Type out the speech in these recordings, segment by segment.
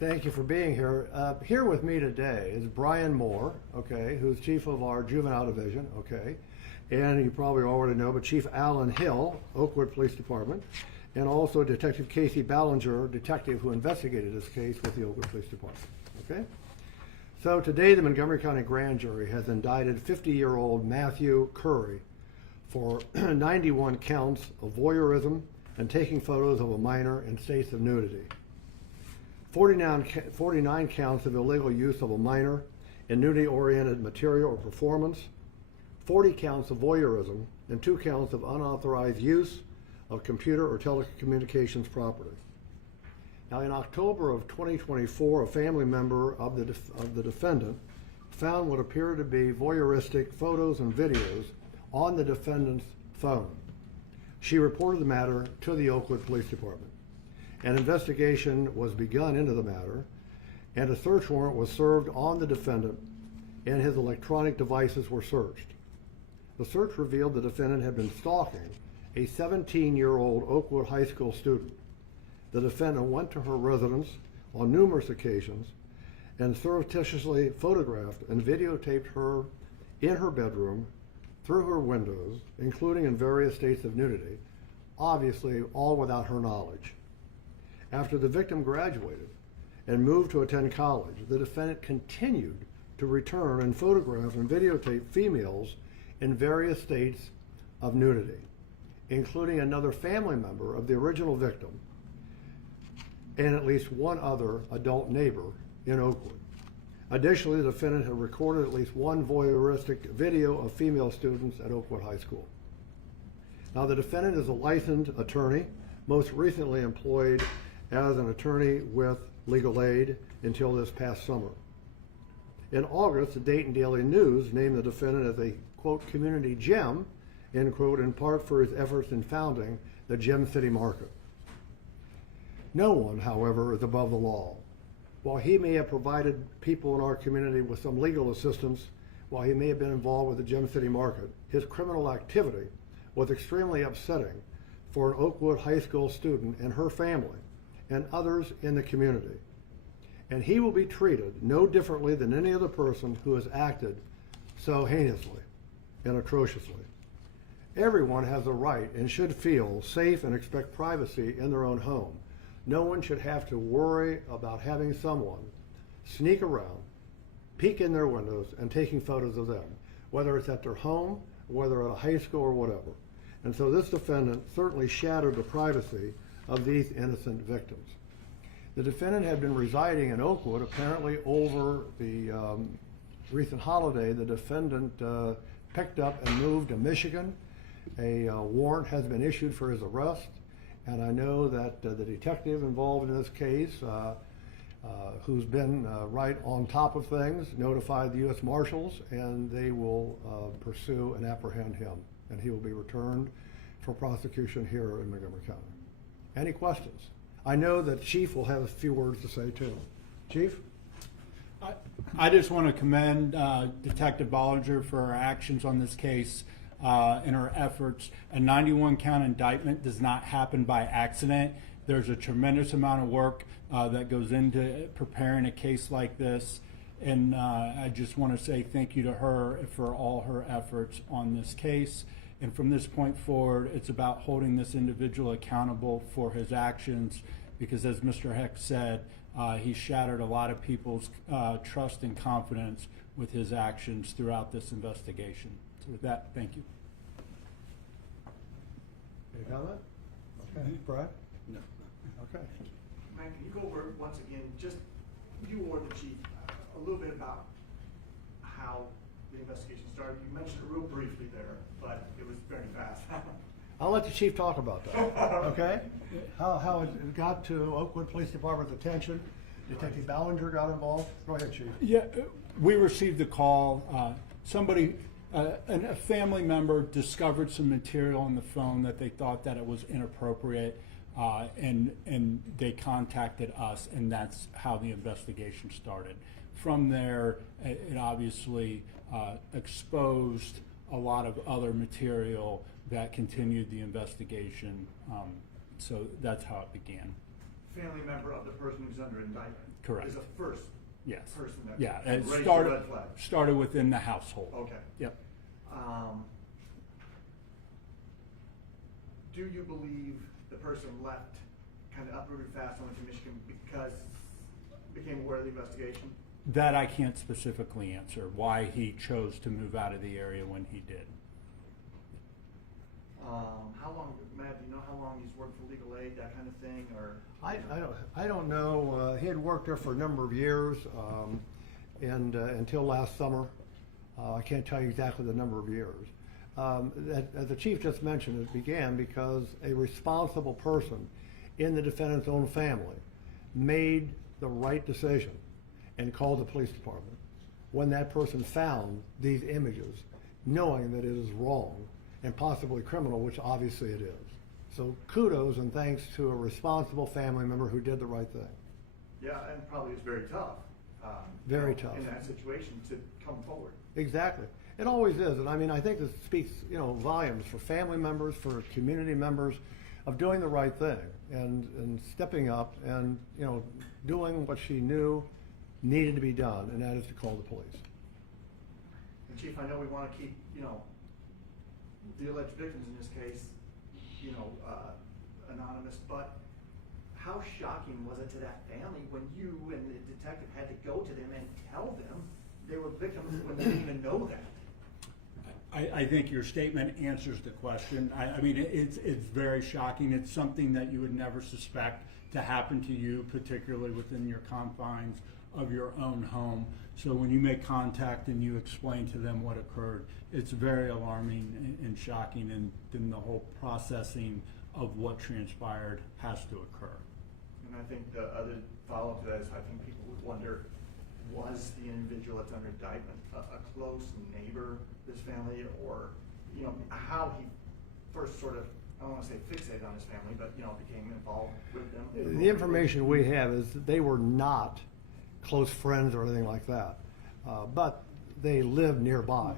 Thank you for being here. Here with me today is Brian Moore, okay, who's chief of our juvenile division, okay, and you probably already know, but Chief Alan Hill, Oakwood Police Department, and also Detective Casey Ballinger, detective who investigated this case with the Oakwood Police Department, okay? So today the Montgomery County Grand Jury has indicted 50-year-old Matthew Curry for 91 counts of voyeurism and taking photos of a minor in states of nudity. 49 counts of illegal use of a minor in nudity-oriented material or performance, 40 counts of voyeurism, and 2 counts of unauthorized use of computer or telecommunications property. Now, in October of 2024, a family member of the defendant found what appeared to be voyeuristic photos and videos on the defendant's phone. She reported the matter to the Oakwood Police Department. An investigation was begun into the matter, and a search warrant was served on the defendant, and his electronic devices were searched. The search revealed the defendant had been stalking a 17-year-old Oakwood High School student. The defendant went to her residence on numerous occasions and surreptitiously photographed and videotaped her in her bedroom, through her windows, including in various states of nudity, obviously all without her knowledge. After the victim graduated and moved to attend college, the defendant continued to return and photograph and videotape females in various states of nudity, including another family member of the original victim and at least one other adult neighbor in Oakwood. Additionally, the defendant had recorded at least one voyeuristic video of female students at Oakwood High School. Now, the defendant is a licensed attorney, most recently employed as an attorney with legal aid until this past summer. In August, the Dayton Daily News named the defendant as a, quote, community gem, end quote, in part for his efforts in founding the Gem City Market. No one, however, is above the law. While he may have provided people in our community with some legal assistance, while he may have been involved with the Gem City Market, his criminal activity was extremely upsetting for an Oakwood High School student and her family and others in the community. And he will be treated no differently than any other person who has acted so heinously and atrociously. Everyone has a right and should feel safe and expect privacy in their own home. No one should have to worry about having someone sneak around, peek in their windows, and taking photos of them, whether it's at their home, whether at a high school or whatever. And so this defendant certainly shattered the privacy of these innocent victims. The defendant had been residing in Oakwood. Apparently over the recent holiday, the defendant picked up and moved to Michigan. A warrant has been issued for his arrest. And I know that the detective involved in this case, who's been right on top of things, notified the U.S. Marshals, and they will pursue and apprehend him. And he will be returned for prosecution here in Montgomery County. Any questions? I know that Chief will have a few words to say too. Chief? I just want to commend Detective Ballinger for her actions on this case. In her efforts. A 91 count indictment does not happen by accident. There's a tremendous amount of work that goes into preparing a case like this. And I just want to say thank you to her for all her efforts on this case. And from this point forward, it's about holding this individual accountable for his actions, because as Mr. Heck said, he shattered a lot of people's trust and confidence with his actions throughout this investigation. So with that, thank you. Any comment? Okay. Brad? No. Okay. Mike, can you go over once again, just you or the chief, a little bit about how the investigation started? You mentioned it real briefly there, but it was very fast. I'll let the chief talk about that. Okay? How it got to Oakwood Police Department's attention. Detective Ballinger got involved. Go ahead, Chief. Yeah, we received a call. A family member discovered some material on the phone that they thought that it was inappropriate, and they contacted us, and that's how the investigation started. From there, it obviously exposed a lot of other material that continued the investigation. So that's how it began. family member of the person who's under indictment. Correct. Is a first Yes. person that Yeah, it raised the started, red flag. started within the household. Okay. Yep. Do you believe the person left kind of uprooted fast and went to Michigan because became aware of the investigation? That I can't specifically answer, why he chose to move out of the area when he did. How long, Matt, do you know how long he's worked for legal aid, that kind of thing, or? I don't know. He had worked there for a number of years, and until last summer. I can't tell you exactly the number of years. As the chief just mentioned, it began because a responsible person in the defendant's own family made the right decision and called the police department when that person found these images, knowing that it is wrong and possibly criminal, which obviously it is. So kudos and thanks to a responsible family member who did the right thing. Yeah, and probably it's very tough. Very tough. In that situation to come forward. Exactly. It always is. And I mean, I think this speaks, volumes for family members, for community members of doing the right thing and stepping up and, doing what she knew needed to be done, and that is to call the police. And Chief, I know we want to keep, the alleged victims in this case, anonymous, but how shocking was it to that family when you and the detective had to go to them and tell them they were victims when they didn't even know that? I think your statement answers the question. I mean, it's very shocking. It's something that you would never suspect to happen to you, particularly within your confines of your own home. So when you make contact and you explain to them what occurred, it's very alarming and shocking, and then the whole processing of what transpired has to occur. And I think the other follow-up to that is I think people would wonder, was the individual that's under indictment a close neighbor, this family, or, how he first sort of, I don't want to say fixated on his family, but, became involved with them? The information we have is that they were not close friends or anything like that, but they lived nearby.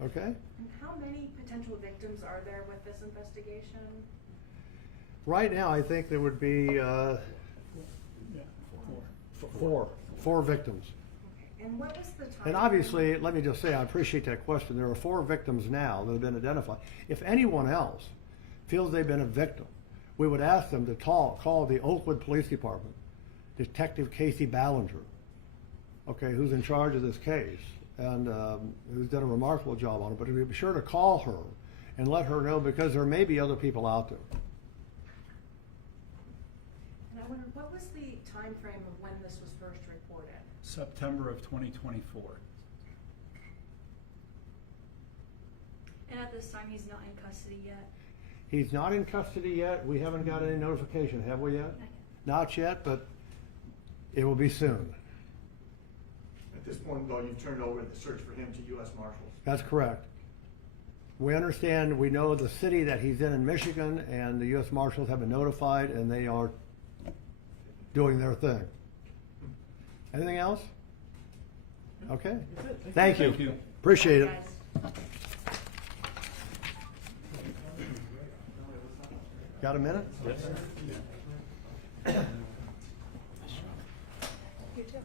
Okay? And how many potential victims are there with this investigation? Right now, I think there would be four victims. Okay. And what was the time? And obviously, let me just say, I appreciate that question. There are 4 victims now that have been identified. If anyone else feels they've been a victim, we would ask them to call the Oakwood Police Department, Detective Casey Ballinger, okay, who's in charge of this case and who's done a remarkable job on it. But be sure to call her and let her know, because there may be other people out there. And I wonder, what was the time frame of when this was first reported? September of 2024. And at this time, he's not in custody yet? He's not in custody yet. We haven't got any notification, have we yet? Not yet, but it will be soon. At this point, though, you've turned over the search for him to U.S. Marshals. That's correct. We understand, we know the city that he's in Michigan, and the U.S. Marshals have been notified, and they are doing their thing. Anything else? Okay. Thank you. Thank you. Appreciate it. Guys. Got a minute? Yes. You too.